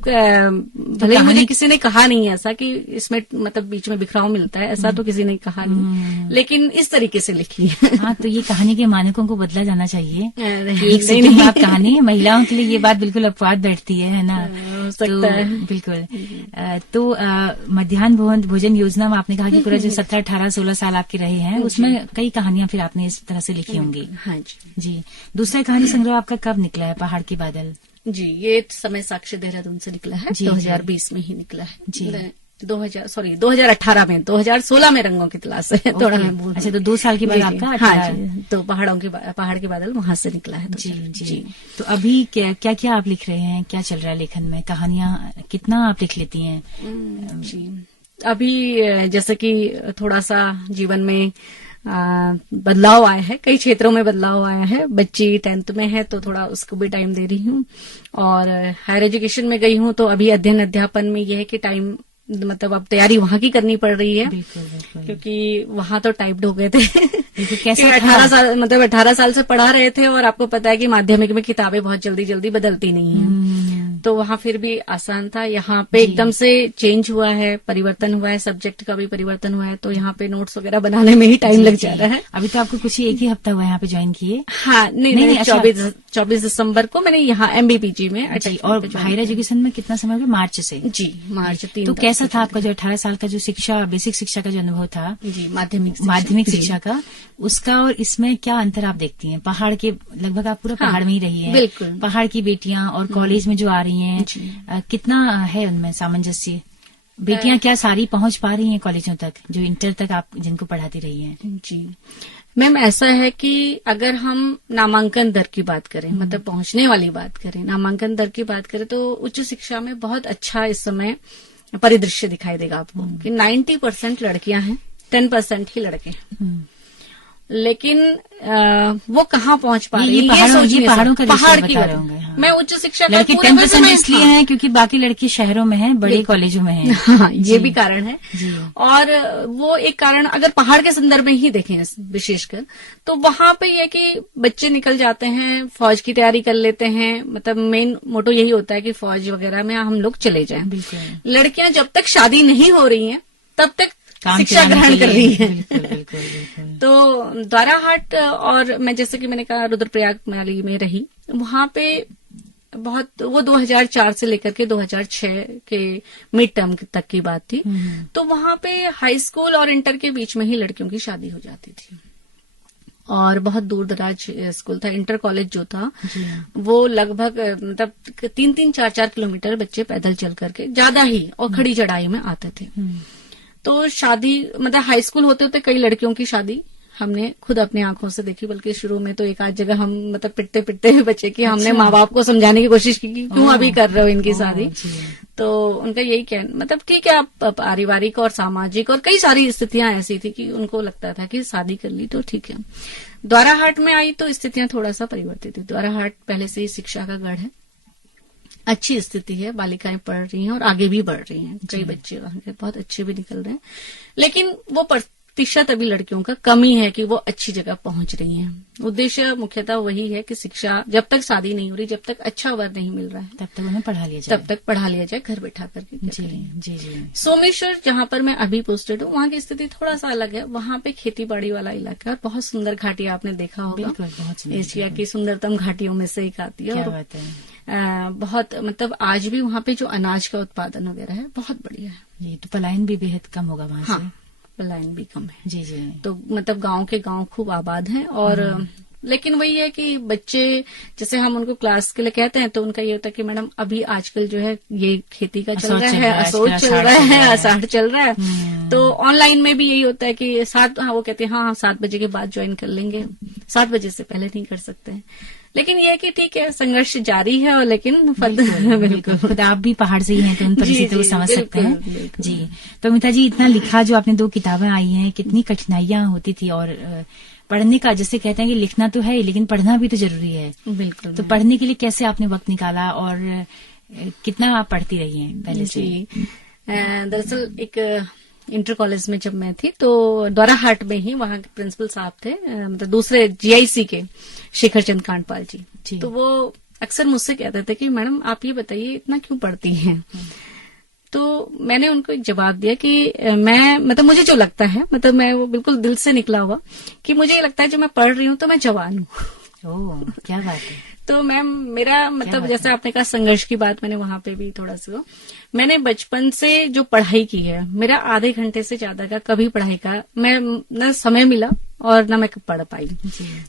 भले मुझे किसी ने कहा नहीं ऐसा कि इसमें मतलब बीच में बिखराव मिलता है, ऐसा तो किसी ने कहा नहीं, लेकिन इस तरीके से लिखी है। हाँ, तो ये कहानी के मानकों को बदला जाना चाहिए कि एक से नहीं आप कहानी, महिलाओं के लिए ये बात बिल्कुल अपवाद बैठती है ना? हो सकता है बिल्कुल। तो मध्याह्न भोजन योजना में आपने कहा कि पूरा जो 17, 18, 16 साल आपके रहे हैं उसमें कई कहानियां फिर आपने इस तरह से लिखी होंगी। हाँ जी। जी, दूसरा कहानी संग्रह आपका कब निकला है, पहाड़ के बादल? जी, ये समय साक्ष्य देहरादून से निकला है, 2020 में ही निकला है जी। 2018 में, 2016 में रंगों की तलाश है, थोड़ा मैं भूल। अच्छा, तो 2 साल के बाद आपका? हाँ जी, तो पहाड़ के बादल वहां से निकला है। जी। तो अभी क्या आप लिख रहे हैं, क्या चल रहा है लेखन में? कहानियां कितना आप लिख लेती हैं? जी, अभी जैसे कि थोड़ा सा जीवन में बदलाव आया है, कई क्षेत्रों में बदलाव आया है। बच्ची 10th में है तो थोड़ा उसको भी टाइम दे रही हूँ, और हायर एजुकेशन में गई हूँ तो अभी अध्ययन अध्यापन में यह है कि टाइम मतलब अब तैयारी वहां की करनी पड़ रही है। बिल्कुल। क्योंकि वहां तो टाइप्ड हो गए थे। कैसे 18 साल से पढ़ा रहे थे, और आपको पता है कि माध्यमिक में किताबें बहुत जल्दी बदलती नहीं है, तो वहां फिर भी आसान था। यहाँ पे एकदम से चेंज हुआ है, परिवर्तन हुआ है, सब्जेक्ट का भी परिवर्तन हुआ है, तो यहाँ पे नोट्स वगैरह बनाने में ही टाइम लग जा रहा है। अभी तो आपको कुछ ही एक ही हफ्ता हुआ यहाँ पे ज्वाइन किए? हाँ, नहीं 24 दिसंबर को मैंने यहाँ MBPG में। और हायर एजुकेशन में कितना समय हुआ? मार्च से? जी, मार्च 3। तो कैसा था आपका जो 18 साल का जो बेसिक शिक्षा का जो अनुभव था? जी, माध्यमिक शिक्षा का, उसका और इसमें क्या अंतर आप देखती हैं? पहाड़ के, लगभग आप पूरा पहाड़ में ही रही हैं। बिल्कुल। पहाड़ की बेटियां और कॉलेज में जो आ रही हैं, कितना है उनमें सामंजस्य? बेटियां क्या सारी पहुंच पा रही हैं कॉलेजों तक, जो इंटर तक आप जिनको पढ़ाती रही हैं? जी मैम, ऐसा है कि अगर हम नामांकन दर की बात करें, मतलब पहुंचने वाली बात करें, नामांकन दर की बात करें, तो उच्च शिक्षा में बहुत अच्छा इस समय परिदृश्य दिखाई देगा आपको कि 90% लड़कियां हैं, 10% ही लड़के हैं। लेकिन वो कहाँ पहुंच पा रही है? पहाड़ों का पहाड़ की बता रहे होंगे। हाँ। मैं उच्च शिक्षा का लड़के 10% इसलिए हैं क्योंकि बाकी लड़के शहरों में हैं, बड़े कॉलेजों में हैं। हाँ, ये भी कारण है। और वो एक कारण अगर पहाड़ के संदर्भ में ही देखें विशेषकर, तो वहां पे ये कि बच्चे निकल जाते हैं, फौज की तैयारी कर लेते हैं, मतलब मेन मोटो यही होता है कि फौज वगैरह में हम लोग चले जाएं। लड़कियां जब तक शादी नहीं हो रही हैं तब तक शिक्षा ग्रहण कर रही है। बिल्कुल। तो द्वाराहाट, और मैं जैसे कि मैंने कहा रुद्रप्रयाग मनाली में रही, वहां पे बहुत, वो 2004 से लेकर के 2006 के मिड टर्म तक की बात थी। तो वहां पे हाई स्कूल और इंटर के बीच में ही लड़कियों की शादी हो जाती थी, और बहुत दूर दराज स्कूल था। इंटर कॉलेज जो था वो लगभग मतलब 3-3, 4-4 किलोमीटर बच्चे पैदल चल करके, ज्यादा ही, और खड़ी चढ़ाई में आते थे। तो शादी मतलब हाई स्कूल होते होते कई लड़कियों की शादी हमने खुद अपनी आंखों से देखी, बल्कि शुरू में तो एक आध जगह हम मतलब पिटते हुए बच्चे की हमने माँ बाप को समझाने की कोशिश की कि क्यों अभी कर रहे हो इनकी शादी। तो उनका यही कहना, मतलब ठीक है, आप पारिवारिक और सामाजिक और कई सारी स्थितियां ऐसी थी कि उनको लगता था कि शादी कर ली तो ठीक है। द्वाराहाट में आई तो स्थितियां थोड़ा सा परिवर्तित थी। द्वाराहाट पहले से ही शिक्षा का गढ़ है, अच्छी स्थिति है, बालिकाएं पढ़ रही हैं और आगे भी बढ़ रही हैं, कई बच्चे वहां के बहुत अच्छे भी निकल रहे हैं। लेकिन वो प्रतिशत अभी लड़कियों का कमी है कि वो अच्छी जगह पहुंच रही हैं। उद्देश्य मुख्यतः वही है कि शिक्षा, जब तक शादी नहीं हो रही, जब तक अच्छा वर नहीं मिल रहा है, तब तक उन्हें पढ़ा लिया जाए, तब तक पढ़ा लिया जाए, घर बैठा करके। जी जी जी। सोमेश्वर जहां पर मैं अभी पोस्टेड हूँ, वहां की स्थिति थोड़ा सा अलग है। वहां पे खेती बाड़ी वाला इलाका है और बहुत सुंदर घाटी आपने देखा होगा, बिल्कुल, बहुत सुंदर, एशिया की सुंदरतम घाटियों में से एक आती है। क्या और बात है। बहुत मतलब आज भी वहां पे जो अनाज का उत्पादन वगैरह है बहुत बढ़िया है। ये तो पलायन भी बेहद कम होगा वहां हाँ, से। पलायन भी कम है। जी जी। तो मतलब गांव के गांव खूब आबाद हैं। और लेकिन वही है कि बच्चे, जैसे हम उनको क्लास के लिए कहते हैं तो उनका ये होता है कि मैडम अभी आजकल जो है ये खेती का चल रहा है, असोज चल रहा है, आषाढ़ चल रहा है। तो ऑनलाइन में भी यही होता है कि 7, हाँ वो कहते हैं हाँ 7 बजे के बाद ज्वाइन कर लेंगे, 7 बजे से पहले नहीं कर सकते हैं। लेकिन ये है कि ठीक है, संघर्ष जारी है। और लेकिन बिल्कुल, खुद आप भी पहाड़ से ही हैं तो उन परिस्थितियों को समझ सकते हैं। बिल्कुल। जी। तो अमिता जी, इतना लिखा जो आपने 2 किताबें आई हैं, कितनी कठिनाइयां होती थी, और पढ़ने का, जैसे कहते हैं कि लिखना तो है लेकिन पढ़ना भी तो जरूरी है। बिल्कुल। तो पढ़ने के लिए कैसे आपने वक्त निकाला, और कितना आप पढ़ती रही हैं पहले से? दरअसल एक इंटर कॉलेज में जब मैं थी तो द्वाराहाट में ही वहां के प्रिंसिपल साहब थे, मतलब दूसरे जीआईसी के, शेखर चंद कांडपाल जी। तो वो अक्सर मुझसे कहते थे कि मैडम आप ये बताइए इतना क्यों पढ़ती हैं। तो मैंने उनको एक जवाब दिया कि मैं, मतलब मुझे जो लगता है, मतलब मैं वो बिल्कुल दिल से निकला हुआ कि मुझे ये लगता है जो मैं पढ़ रही हूँ तो मैं जवान हूँ। ओह, क्या बात है। तो मैम मेरा मतलब, जैसे आपने कहा संघर्ष की बात, मैंने वहां पे भी थोड़ा सा, मैंने बचपन से जो पढ़ाई की है, मेरा आधे घंटे से ज्यादा का कभी पढ़ाई का मैं न समय मिला और न मैं पढ़ पाई।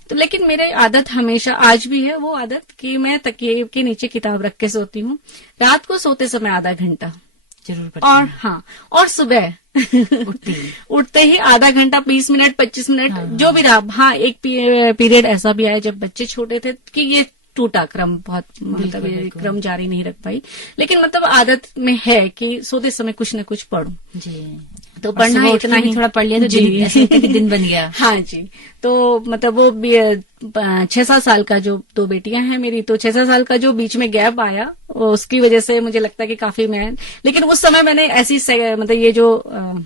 तो लेकिन मेरी आदत हमेशा आज भी है, वो आदत कि मैं तकिए के नीचे किताब रख के सोती हूँ। रात को सोते समय आधा घंटा जरूर पढ़ती और हूँ। हाँ, और सुबह उठते ही आधा घंटा, 20 मिनट, 25 मिनट, जो भी रहा। हाँ, एक पीरियड ऐसा भी आया जब बच्चे छोटे थे कि ये टूटा क्रम, बहुत मतलब ये क्रम जारी नहीं रख पाई। लेकिन मतलब आदत में है कि सोते समय कुछ न कुछ पढ़ूं। जी। तो पढ़ना है इतना ही, थोड़ा पढ़ लिया तो दिन, ऐसा लगता है कि दिन बन गया। हाँ जी। तो मतलब वो 6-7 साल का, जो 2 बेटियां हैं मेरी, तो 6-7 साल का जो बीच में गैप आया, उसकी वजह से मुझे लगता है कि काफी लेकिन उस समय मैंने ऐसी मतलब ये जो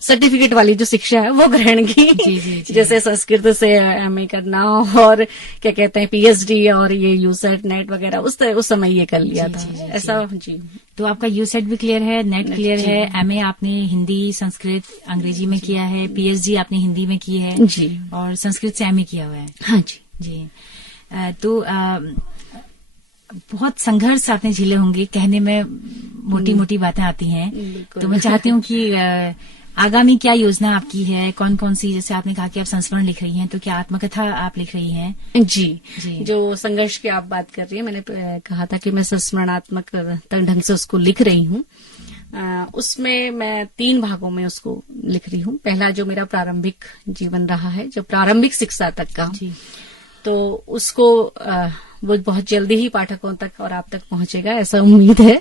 सर्टिफिकेट वाली जो शिक्षा है वो ग्रहण की। जी। जैसे संस्कृत से एमए करना, और क्या कहते हैं पीएचडी, और ये यूसेट नेट वगैरह, उस समय ये कर लिया था। ऐसा जी। तो आपका यूसेट भी क्लियर है, नेट क्लियर है, एमए आपने हिंदी, संस्कृत, अंग्रेजी में किया है, पीएचडी आपने हिंदी में की है जी, और संस्कृत से एमए किया हुआ है। हाँ जी जी। तो बहुत संघर्ष आपने झेले होंगे, कहने में मोटी मोटी बातें आती हैं। तो मैं चाहती हूँ कि आगामी क्या योजना आपकी है, कौन कौन सी, जैसे आपने कहा कि आप संस्मरण लिख रही हैं, तो क्या आत्मकथा आप लिख रही हैं? जी। जो संघर्ष की आप बात कर रही हैं, मैंने कहा था कि मैं संस्मरणात्मक ढंग से उसको लिख रही हूँ। उसमें मैं 3 भागों में उसको लिख रही हूँ। पहला जो मेरा प्रारंभिक जीवन रहा है, जो प्रारंभिक शिक्षा तक का, तो उसको वो बहुत जल्दी ही पाठकों तक और आप तक पहुंचेगा, ऐसा उम्मीद है।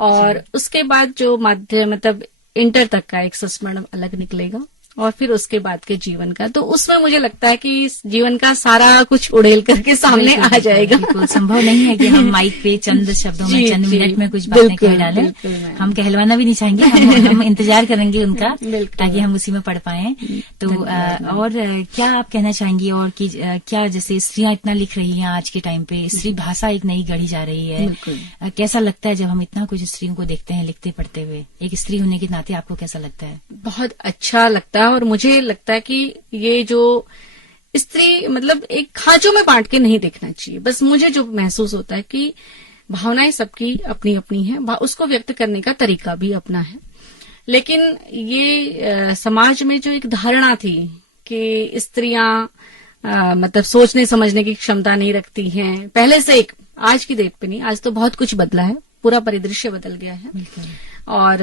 और उसके बाद जो मतलब इंटर तक का एक संस्मरण अलग निकलेगा, और फिर उसके बाद के जीवन का, तो उसमें मुझे लगता है कि जीवन का सारा कुछ उड़ेल करके सामने आ जाएगा। बिल्कुल संभव नहीं है कि हम माइक पे चंद शब्दों में, चंद मिनट में कुछ बातें कह डालें। हम कहलवाना भी नहीं चाहेंगे, हम इंतजार करेंगे उनका, ताकि हम उसी में पढ़ पाए। तो और क्या आप कहना चाहेंगी, और कि क्या, जैसे स्त्रियां इतना लिख रही हैं आज के टाइम पे, स्त्री भाषा एक नई गढ़ी जा रही है, कैसा लगता है जब हम इतना कुछ स्त्रियों को देखते हैं लिखते पढ़ते हुए? एक स्त्री होने के नाते आपको कैसा लगता है? बहुत अच्छा लगता है, और मुझे लगता है कि ये जो स्त्री, मतलब एक खांचों में बांट के नहीं देखना चाहिए। बस मुझे जो महसूस होता है कि भावनाएं सबकी अपनी अपनी हैं, उसको व्यक्त करने का तरीका भी अपना है। लेकिन ये समाज में जो एक धारणा थी कि स्त्रियां मतलब सोचने समझने की क्षमता नहीं रखती हैं, पहले से एक, आज की डेट पे नहीं, आज तो बहुत कुछ बदला है, पूरा परिदृश्य बदल गया है। और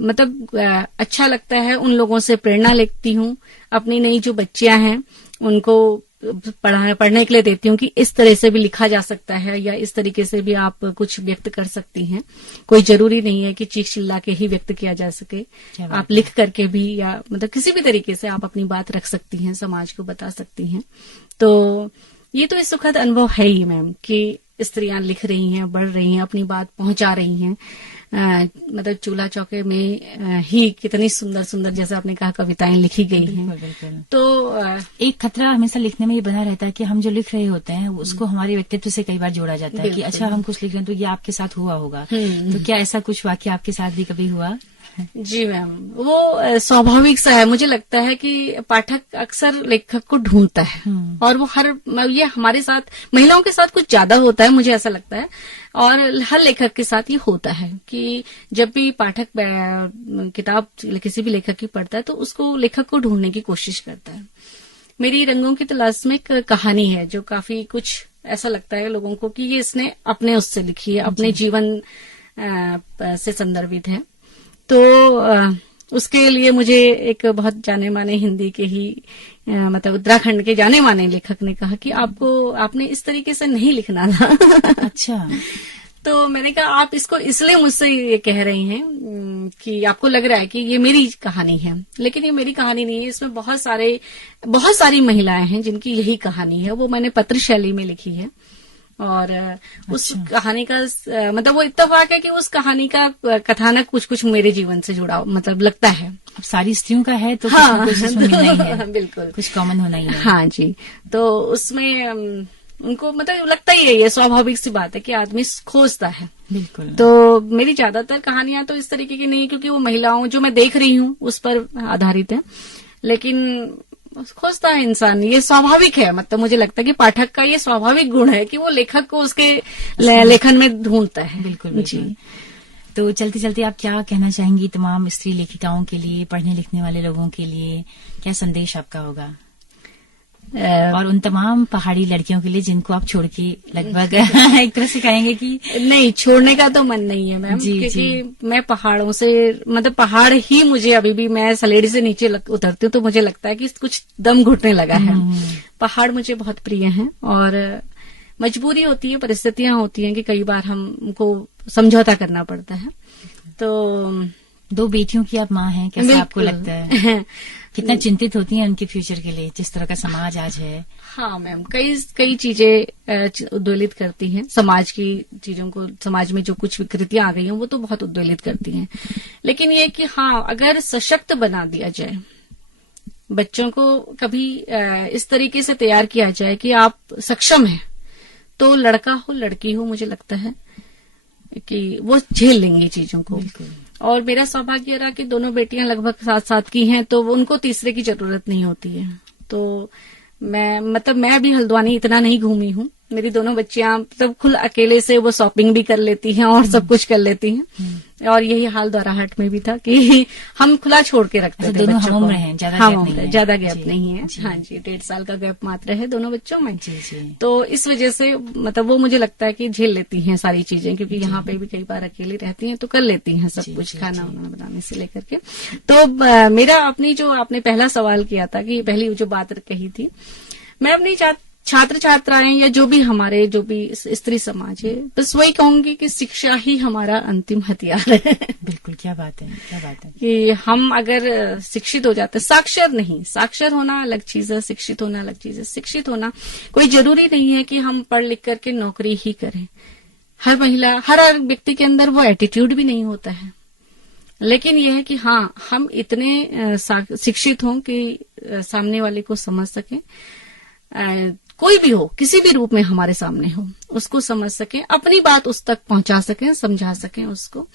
मतलब अच्छा लगता है, उन लोगों से प्रेरणा लेती हूँ। अपनी नई जो बच्चियां हैं उनको पढ़ने के लिए देती हूँ कि इस तरह से भी लिखा जा सकता है, या इस तरीके से भी आप कुछ व्यक्त कर सकती हैं। कोई जरूरी नहीं है कि चीख चिल्ला के ही व्यक्त किया जा सके, आप लिख करके भी, या मतलब किसी भी तरीके से आप अपनी बात रख सकती हैं, समाज को बता सकती हैं। तो ये तो एक सुखद अनुभव है ही मैम, कि स्त्रियां लिख रही हैं, बढ़ रही हैं, अपनी बात पहुंचा रही हैं। मतलब चूल्हा चौके में ही कितनी सुंदर सुंदर, जैसे आपने कहा, कविताएं लिखी गई हैं। बिल्कुल। तो एक खतरा हमेशा लिखने में ये बना रहता है कि हम जो लिख रहे होते हैं उसको हमारे व्यक्तित्व से कई बार जोड़ा जाता है कि अच्छा हम कुछ लिख रहे हैं तो ये आपके साथ हुआ होगा। तो क्या ऐसा कुछ वाक्य आपके साथ भी कभी हुआ? जी मैम, वो स्वाभाविक सा है। मुझे लगता है कि पाठक अक्सर लेखक को ढूंढता है, और वो ये हमारे साथ, महिलाओं के साथ कुछ ज्यादा होता है, मुझे ऐसा लगता है, और हर लेखक के साथ ये होता है कि जब भी पाठक किताब किसी भी लेखक की पढ़ता है तो उसको, लेखक को ढूंढने की कोशिश करता है। मेरी रंगों की तलाश में एक कहानी है जो काफी कुछ ऐसा लगता है लोगों को कि ये इसने अपने उससे लिखी है, अपने जीवन से संदर्भित है। तो उसके लिए मुझे एक बहुत जाने माने हिंदी के ही मतलब उत्तराखंड के जाने माने लेखक ने कहा कि आपने इस तरीके से नहीं लिखना था। अच्छा। तो मैंने कहा आप इसको इसलिए मुझसे ये कह रही हैं कि आपको लग रहा है कि ये मेरी कहानी है, लेकिन ये मेरी कहानी नहीं है। इसमें बहुत सारी महिलाएं हैं जिनकी यही कहानी है। वो मैंने पत्र शैली में लिखी है, और उस कहानी का मतलब वो इत्तेफाक है कि उस कहानी का कथानक कुछ कुछ मेरे जीवन से जुड़ा मतलब लगता है। अब सारी स्त्रियों का है तो हाँ, कुछ इसमें मिलना ही है। बिल्कुल, कुछ कॉमन होना ही है। हाँ जी। तो उसमें उनको मतलब लगता ही है, ये स्वाभाविक सी बात है कि आदमी खोजता है। बिल्कुल। तो मेरी ज्यादातर कहानियां तो इस तरीके की नहीं, क्योंकि वो महिलाओं जो मैं देख रही हूँ उस पर आधारित है, लेकिन खोजता है इंसान, ये स्वाभाविक है। मतलब मुझे लगता है कि पाठक का ये स्वाभाविक गुण है कि वो लेखक को उसके लेखन में ढूंढता है। बिल्कुल जी। तो चलते चलते आप क्या कहना चाहेंगी तमाम स्त्री लेखिकाओं के लिए, पढ़ने लिखने वाले लोगों के लिए? क्या संदेश आपका होगा? और उन तमाम पहाड़ी लड़कियों के लिए जिनको आप छोड़ के लगभग एक तरह से कहेंगे कि नहीं, छोड़ने का तो मन नहीं है मैम, क्योंकि मैं पहाड़ों से, मतलब पहाड़ ही मुझे, अभी भी मैं सलेडी से नीचे उतरती हूँ तो मुझे लगता है कि कुछ दम घुटने लगा है। पहाड़ मुझे बहुत प्रिय हैं, और मजबूरी होती है, परिस्थितियां होती हैं कि कई बार हमको समझौता करना पड़ता है। तो 2 बेटियों की आप माँ हैं, कैसा आपको लगता है? कितना चिंतित होती हैं उनके फ्यूचर के लिए, जिस तरह का समाज आज है? हाँ मैम, कई चीजें उद्वेलित करती हैं समाज की चीजों को। समाज में जो कुछ विकृतियां आ गई हैं वो तो बहुत उद्वेलित करती हैं, लेकिन ये कि हाँ, अगर सशक्त बना दिया जाए, बच्चों को कभी इस तरीके से तैयार किया जाए कि आप सक्षम हैं, तो लड़का हो लड़की हो, मुझे लगता है कि वो झेल लेंगी चीजों को। और मेरा सौभाग्य रहा कि दोनों बेटियां लगभग साथ साथ की हैं, तो उनको तीसरे की जरूरत नहीं होती है। तो मैं भी हल्द्वानी इतना नहीं घूमी हूँ। मेरी दोनों बच्चियां मतलब खुद अकेले से वो शॉपिंग भी कर लेती हैं और सब कुछ कर लेती हैं। और यही हाल द्वाराहाट में भी था कि हम खुला छोड़ के रखते थे दोनों बच्चों को। ज्यादा गैप नहीं है। हाँ जी, 1.5 साल का गैप मात्र है दोनों बच्चों में। तो इस वजह से मतलब वो मुझे लगता है कि झेल लेती हैं सारी चीजें, क्योंकि यहाँ पे भी कई बार अकेली रहती हैं तो कर लेती हैं सब कुछ, खाना वाना बनाने से लेकर के। तो मेरा अपनी जो आपने पहला सवाल किया था कि पहली जो बात कही थी, मैं अपनी छात्र छात्राएं या जो भी स्त्री समाज है, बस वही कहूंगी कि शिक्षा ही हमारा अंतिम हथियार है। बिल्कुल, क्या बात है कि हम अगर शिक्षित हो जाते, साक्षर नहीं, साक्षर होना अलग चीज है, शिक्षित होना अलग चीज है। शिक्षित होना कोई जरूरी नहीं है कि हम पढ़ लिख करके नौकरी ही करें। हर महिला, हर व्यक्ति के अंदर वो एटीट्यूड भी नहीं होता है, लेकिन यह है कि हाँ, हम इतने शिक्षित हों कि सामने वाले को समझ सकें, कोई भी हो, किसी भी रूप में हमारे सामने हो, उसको समझ सकें, अपनी बात उस तक पहुंचा सकें, समझा सकें उसको,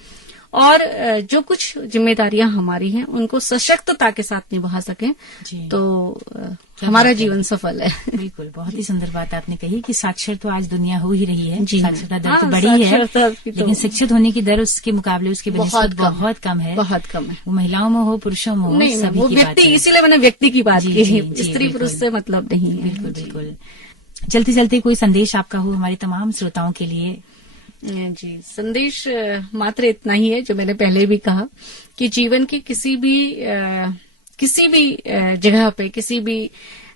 और जो कुछ जिम्मेदारियां हमारी हैं उनको सशक्तता के साथ निभा सकें, तो हमारा जीवन सफल है। बिल्कुल, बहुत ही सुंदर बात आपने कही कि साक्षर तो आज दुनिया हो ही रही है। साक्षरता दर तो बड़ी है, लेकिन शिक्षित होने की दर उसके मुकाबले, उसके बहुत कम है। बहुत कम है। वो महिलाओं में हो, पुरुषों में हो, सभी वो की व्यक्ति, इसीलिए मैंने व्यक्ति की बात की, स्त्री पुरुष से मतलब नहीं है। बिल्कुल। चलते चलते कोई संदेश आपका हो हमारे तमाम श्रोताओं के लिए? जी, संदेश मात्र इतना ही है जो मैंने पहले भी कहा कि जीवन की किसी भी जगह पे, किसी भी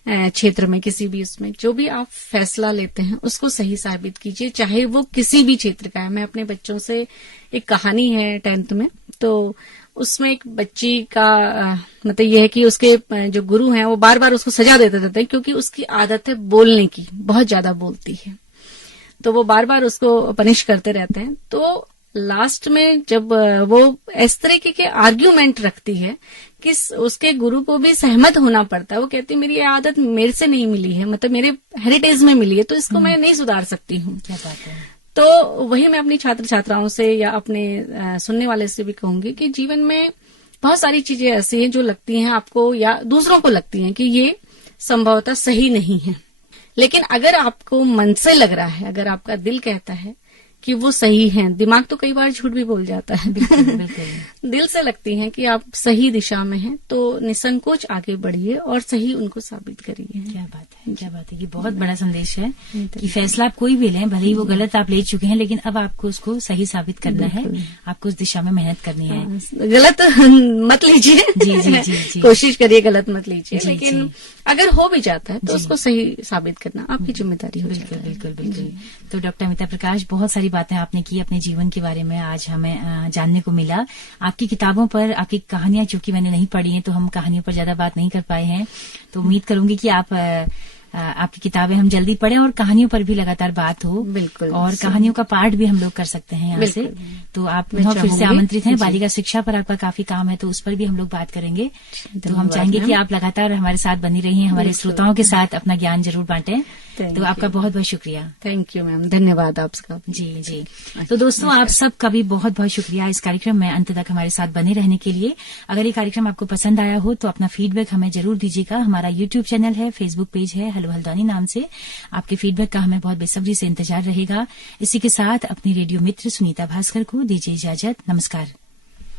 क्षेत्र में, किसी भी उसमें जो भी आप फैसला लेते हैं उसको सही साबित कीजिए, चाहे वो किसी भी क्षेत्र का है। मैं अपने बच्चों से, एक कहानी है 10th में, तो उसमें एक बच्ची का मतलब यह है कि उसके जो गुरु हैं वो बार बार उसको सजा देते रहते हैं, क्योंकि उसकी आदत है बोलने की, बहुत ज्यादा बोलती है, तो वो बार बार उसको पनिश करते रहते हैं। तो लास्ट में जब वो इस तरीके के आर्ग्यूमेंट रखती है कि उसके गुरु को भी सहमत होना पड़ता है। वो कहती है मेरी ये आदत मेरे से नहीं मिली है, मतलब मेरे हेरिटेज में मिली है, तो इसको मैं नहीं सुधार सकती हूँ। क्या बात है। तो वही मैं अपनी छात्र छात्राओं से या अपने सुनने वाले से भी कहूंगी कि जीवन में बहुत सारी चीजें ऐसी हैं जो लगती हैं आपको या दूसरों को लगती हैं कि ये संभवतः सही नहीं है, लेकिन अगर आपको मन से लग रहा है, अगर आपका दिल कहता है कि वो सही है, दिमाग तो कई बार झूठ भी बोल जाता है, बिल्कुल बिल्कुल। दिल से लगती हैं कि आप सही दिशा में हैं, तो निसंकोच आगे बढ़िए और सही उनको साबित करिए। क्या बात है, क्या बात है। ये बहुत बड़ा संदेश है कि फैसला आप कोई भी लें, भले ही वो गलत आप ले चुके हैं, लेकिन अब आपको उसको सही साबित करना है, आपको उस दिशा में मेहनत करनी है। गलत मत लीजिए, जी जी जी जी, कोशिश करिए गलत मत लीजिए, जी, लेकिन जी। अगर हो भी जाता है तो उसको सही साबित करना आपकी जिम्मेदारी हो जाती है। बिल्कुल बिल्कुल। तो डॉक्टर अमिता प्रकाश, बहुत सारी बातें आपने की अपने जीवन के बारे में, आज हमें जानने को मिला। आपकी किताबों पर, आपकी कहानियां चूंकि मैंने नहीं पढ़ी हैं, तो हम कहानियों पर ज्यादा बात नहीं कर पाए हैं, तो उम्मीद करूंगी कि आपकी किताबें हम जल्दी पढ़ें और कहानियों पर भी लगातार बात हो। बिल्कुल। और कहानियों का पाठ भी हम लोग कर सकते हैं यहाँ से। तो आप फिर से आमंत्रित हैं। बालिका शिक्षा पर आपका काफी काम है, तो उस पर भी हम लोग बात करेंगे। तो हम चाहेंगे कि आप लगातार हमारे साथ बनी रहिए, हमारे श्रोताओं के साथ अपना ज्ञान जरूर बांटें। तो आपका बहुत बहुत शुक्रिया। थैंक यू मैम, धन्यवाद आपका। जी जी। तो दोस्तों, आप सबका भी बहुत बहुत शुक्रिया इस कार्यक्रम में अंत तक हमारे साथ बने रहने के लिए। अगर ये कार्यक्रम आपको पसंद आया हो तो अपना फीडबैक हमें जरूर दीजिएगा। हमारा यूट्यूब चैनल है, फेसबुक पेज है हेलो हल्द्वानी नाम से। आपके फीडबैक का हमें बहुत बेसब्री से इंतजार रहेगा। इसी के साथ अपनी रेडियो मित्र सुनीता भास्कर को दीजिए इजाजत। नमस्कार।